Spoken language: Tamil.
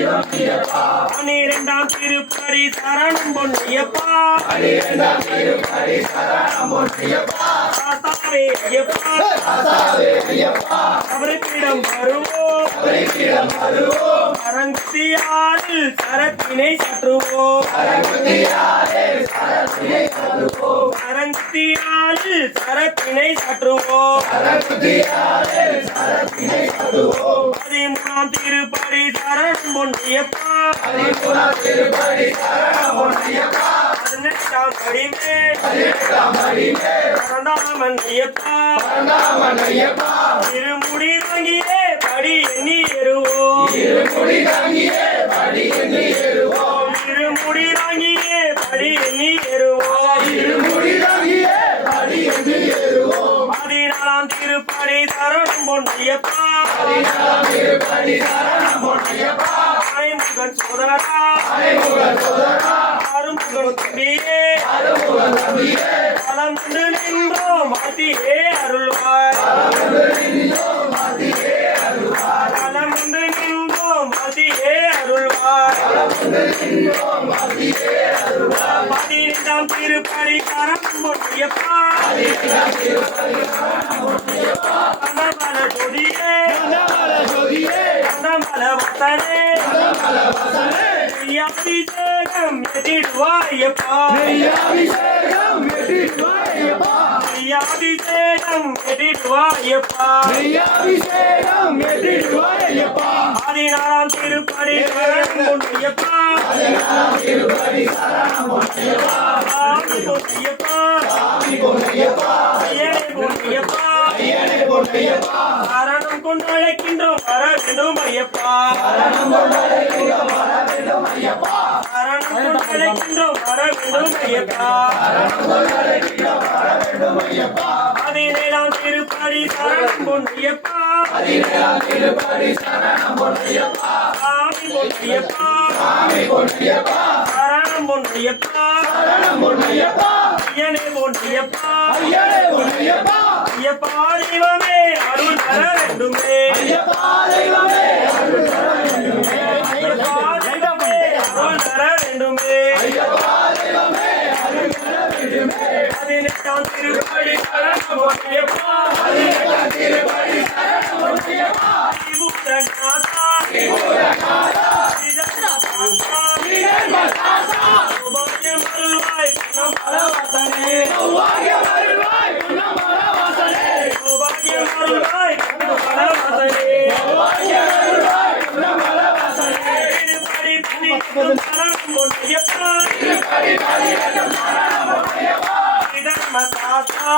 பன்னிரண்டாம் திருப்படி சரணம் பொன்னையப்பா தாத்தாவே ஐயப்பா அவருக்கிடம் வருவோம் அரங்குத்தியாரில் சரத்தினை சற்றுவோம் அரங்குத்தியாரில் சரத்தினை சற்றுவோம் 13ஆம் திருப்படி சரணம் பொன்னையப்பா 18ஆம் படிமேல் பரந்தாமன் ஐயப்பா திருமுடி தாங்கியே படி எண்ணி ஏறுவோம் திருமுடி தாங்கியே படி எண்ணி ஏறுவோம் 14ஆம் திருப்படி சரணம் பொன்னையப்பா ஆனைமுகன் சோதரா அருமுகன் தம்பியே பலம் கொண்டு நின்றோம் மாத்தியே அருள்வாய் பலம் கொண்டு நின்றோம் மாத்தியே அருள்வாய் 15ஆம் திருப்படி சரணம் பொன்னையப்பா கந்தமல ஜோதியே கந்தமல வசனே அபிஷேகம் எதிர்வாயப்பா அபிஷேகம் எதிர்வாயப்பா 16ஆம் திருப்படி சரணம் பொன்னையப்பா சரணம் கொண்டு அழைக்கின்றோம் வர வேண்டும் ஐயப்பா சரணம் கொண்டு அழைக்கின்றோம் வர வேண்டும் ஐயப்பா 17ஆம் திருப்படி சரணம் பொன்னையப்பா சாமி பொன்னையப்பா சரணம் பொன்னையப்பா ஐயனே பொன்னையப்பா ஐயப்பா தெய்வமே அருள் தர வேண்டுமே ஐயப்பா தெய்வமே அருள் தர வேண்டுமே 18ஆம் திருப்படி சரணம் பொன்னையப்பா ஸ்ரீபூதநாதா சௌபாகியம் அருள்வாய் பரவசனே சரணம் பொன்னையப்பா இதர்ம சாஸ்தா